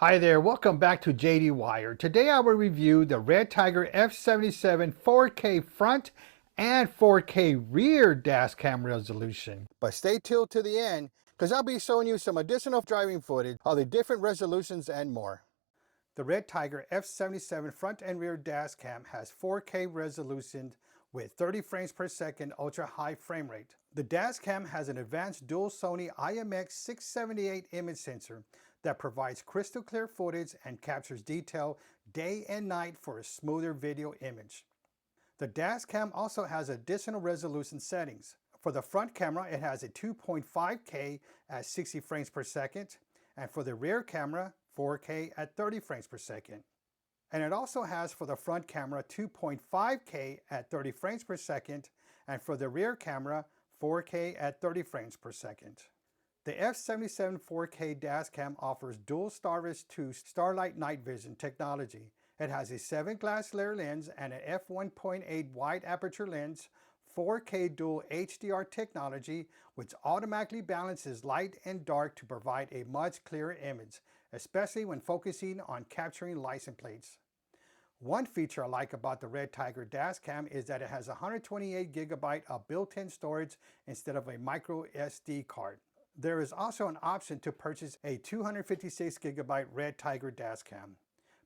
Hi there, welcome back to JD Wire. Today I will review the Redtiger F77 4K front and 4K rear dashcam resolution. But stay tuned to the end because I'll be showing you some additional driving footage of the different resolutions and more. The Redtiger F77 front and rear dashcam has 4K resolution with 30 frames per second ultra high frame rate. The dashcam has an advanced dual Sony IMX678 image sensor that provides crystal clear footage and captures detail day and night for a smoother video image. The Dashcam also has additional resolution settings. For the front camera, it has a 2.5K at 60 frames per second, and for the rear camera, 4K at 30 frames per second. And it also has for the front camera 2.5K at 30 frames per second, and for the rear camera, 4K at 30 frames per second. The F77 4K Dashcam offers dual Starvis 2 Starlight night vision technology. It has a 7 glass layer lens and an f1.8 wide aperture lens, 4K dual HDR technology, which automatically balances light and dark to provide a much clearer image, especially when focusing on capturing license plates. One feature I like about the Redtiger Dashcam is that it has 128 GB of built-in storage instead of a micro SD card. There is also an option to purchase a 256 GB Redtiger Dashcam.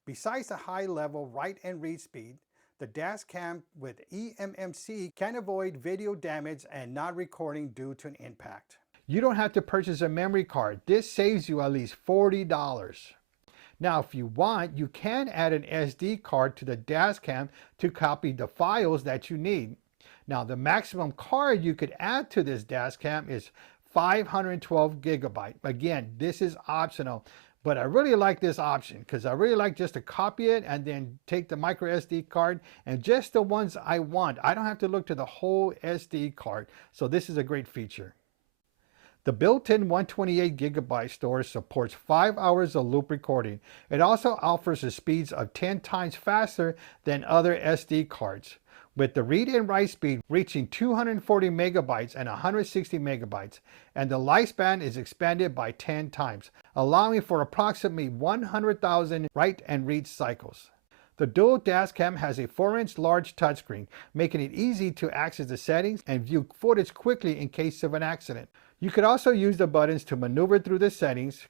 Besides the high-level write and read speed, the Dashcam with eMMC can avoid video damage and not recording due to an impact. You don't have to purchase a memory card. This saves you at least $40. Now, if you want, you can add an SD card to the Dashcam to copy the files that you need. Now, the maximum card you could add to this Dashcam is 512 GB. Again, this is optional, but I really like this option because I really like just to copy it and then take the micro SD card and just the ones I want. I don't have to look to the whole SD card, so this is a great feature. The built-in 128 GB storage supports 5 hours of loop recording. It also offers the speeds of 10 times faster than other SD cards, with the read and write speed reaching 240 megabytes and 160 megabytes, and the lifespan is expanded by 10 times, allowing for approximately 100,000 write and read cycles. The dual Dashcam has a 4-inch large touchscreen, making it easy to access the settings and view footage quickly in case of an accident. You could also use the buttons to maneuver through the settings,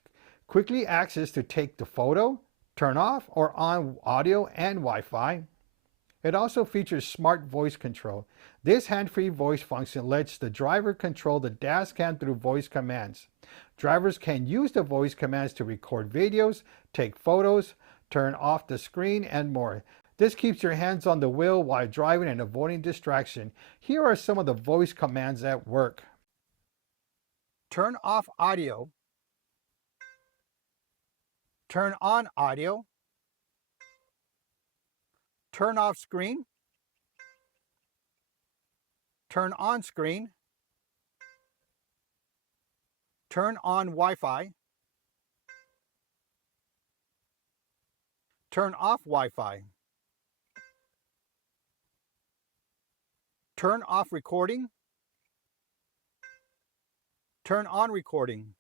quickly access to take the photo, turn off or on audio and Wi-Fi. It also features smart voice control. This hand-free voice function lets the driver control the Dashcam through voice commands. Drivers can use the voice commands to record videos, take photos, turn off the screen, and more. This keeps your hands on the wheel while driving and avoiding distraction. Here are some of the voice commands that work. Turn off audio. Turn on audio. Turn off screen. Turn on screen. Turn on Wi-Fi. Turn off Wi-Fi. Turn off recording. Turn on recording.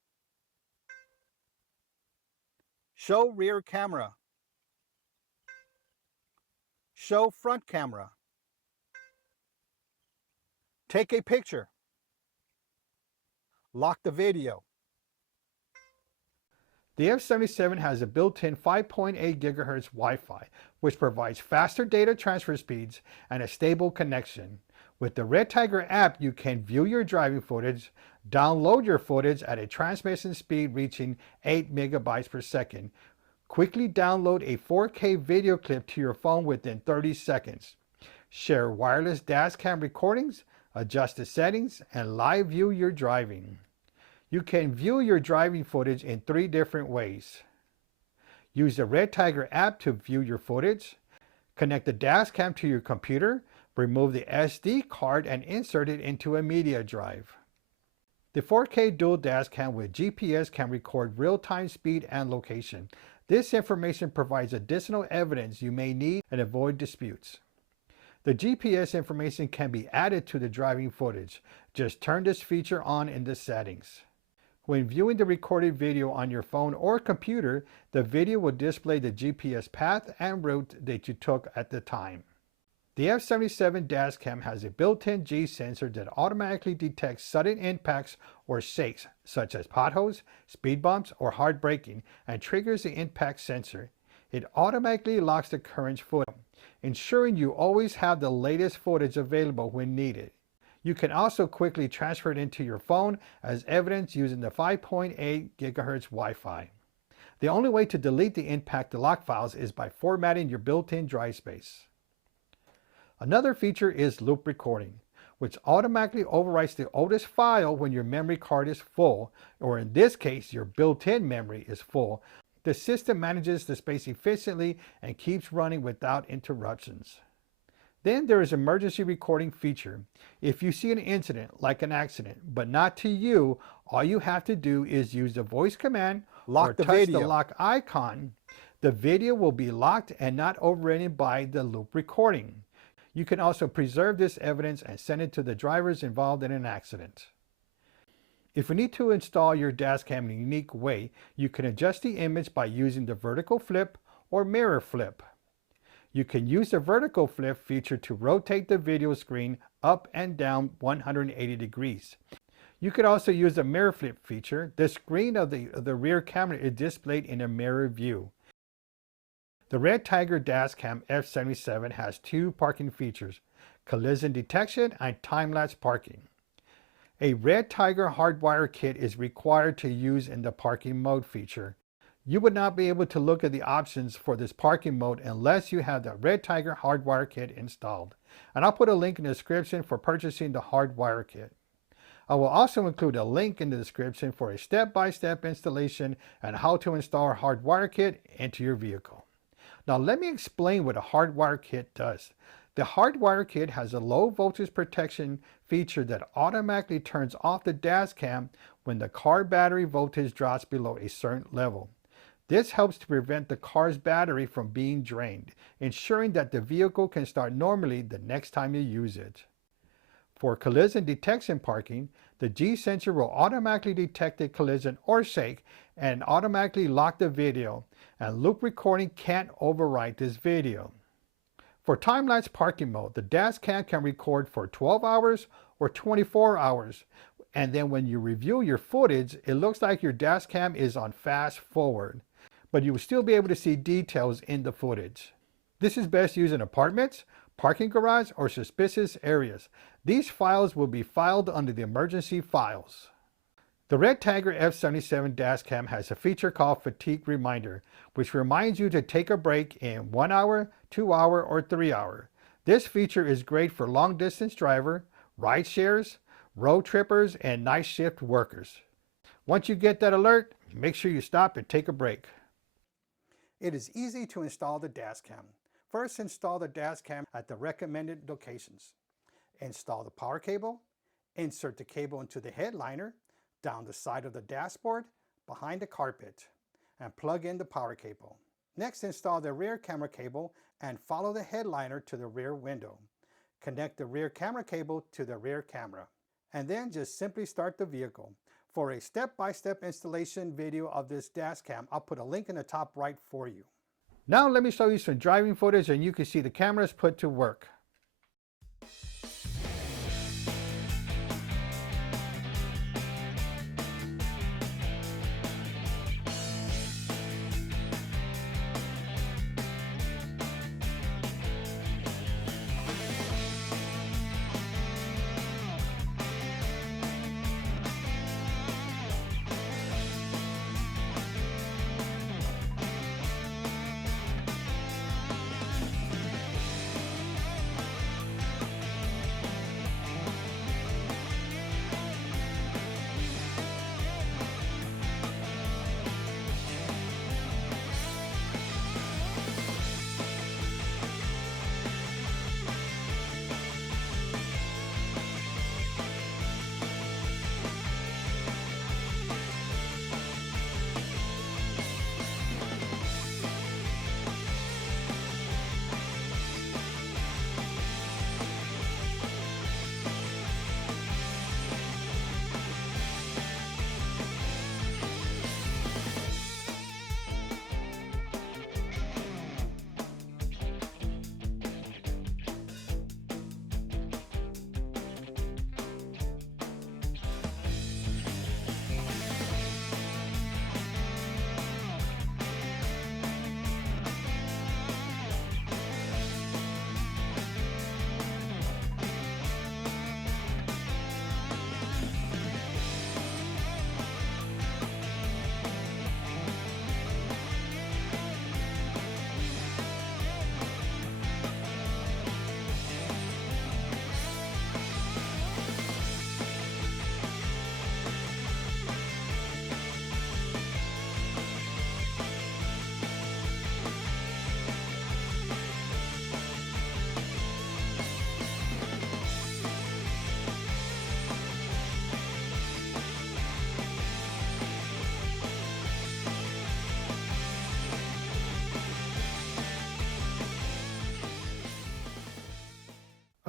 Show rear camera. Show front camera. Take a picture. Lock the video. The F77 has a built-in 5.8 GHz Wi-Fi, which provides faster data transfer speeds and a stable connection. With the Redtiger app, you can view your driving footage, download your footage at a transmission speed reaching 8 megabytes per second, quickly download a 4K video clip to your phone within 30 seconds, share wireless Dashcam recordings, adjust the settings, and live view your driving. You can view your driving footage in 3 different ways. Use the Redtiger app to view your footage, connect the Dashcam to your computer, remove the SD card and insert it into a media drive. The 4K dual Dashcam with GPS can record real-time speed and location. This information provides additional evidence you may need and avoid disputes. The GPS information can be added to the driving footage. Just turn this feature on in the settings. When viewing the recorded video on your phone or computer, the video will display the GPS path and route that you took at the time. The F77 Dashcam has a built-in G sensor that automatically detects sudden impacts or shakes, such as potholes, speed bumps, or hard braking, and triggers the impact sensor. It automatically locks the current footage, ensuring you always have the latest footage available when needed. You can also quickly transfer it into your phone as evidence using the 5.8 GHz Wi-Fi. The only way to delete the impact lock files is by formatting your built-in drive space. Another feature is loop recording, which automatically overwrites the oldest file when your memory card is full, or in this case, your built-in memory is full. The system manages the space efficiently and keeps running without interruptions. Then there is emergency recording feature. If you see an incident, like an accident, but not to you, all you have to do is use the voice command or touch the lock icon. The video will be locked and not overridden by the loop recording. You can also preserve this evidence and send it to the drivers involved in an accident. If you need to install your Dashcam in a unique way, you can adjust the image by using the vertical flip or mirror flip. You can use the vertical flip feature to rotate the video screen up and down 180 degrees. You could also use the mirror flip feature. The screen of the rear camera is displayed in a mirror view. The Redtiger Dashcam F77 has two parking features, collision detection and time-lapse parking. A Redtiger hardwire kit is required to use in the parking mode feature. You would not be able to look at the options for this parking mode unless you have the Redtiger hardwire kit installed. And I'll put a link in the description for purchasing the hardwire kit. I will also include a link in the description for a step-by-step installation and how to install a hardwire kit into your vehicle. Now let me explain what a hardwire kit does. The hardwire kit has a low voltage protection feature that automatically turns off the Dashcam when the car battery voltage drops below a certain level. This helps to prevent the car's battery from being drained, ensuring that the vehicle can start normally the next time you use it. For collision detection parking, the G sensor will automatically detect a collision or shake and automatically lock the video, and loop recording can't overwrite this video. For time-lapse parking mode, the Dashcam can record for 12 hours or 24 hours, and then when you review your footage, it looks like your Dashcam is on fast forward, but you will still be able to see details in the footage. This is best used in apartments, parking garage, or suspicious areas. These files will be filed under the emergency files. The Redtiger F77 Dashcam has a feature called Fatigue Reminder, which reminds you to take a break in 1 hour, 2 hour, or 3 hour. This feature is great for long distance driver, ride shares, road trippers, and night shift workers. Once you get that alert, make sure you stop and take a break. It is easy to install the Dashcam. First, install the Dashcam at the recommended locations. Install the power cable, insert the cable into the headliner, down the side of the dashboard, behind the carpet, and plug in the power cable. Next, install the rear camera cable and follow the headliner to the rear window. Connect the rear camera cable to the rear camera, and then just simply start the vehicle. For a step-by-step installation video of this Dashcam, I'll put a link in the top right for you. Now let me show you some driving footage and you can see the cameras put to work.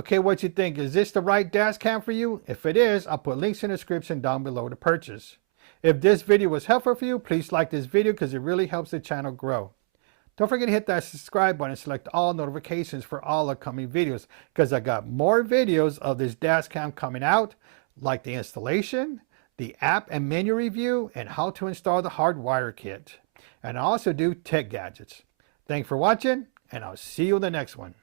Okay, what you think? Is this the right Dashcam for you? If it is, I'll put links in the description down below to purchase. If this video was helpful for you, please like this video because it really helps the channel grow. Don't forget to hit that subscribe button and select all notifications for all upcoming videos because I got more videos of this Dashcam coming out, like the installation, the app and menu review, and how to install the hardwire kit. And I also do tech gadgets. Thanks for watching, and I'll see you in the next one.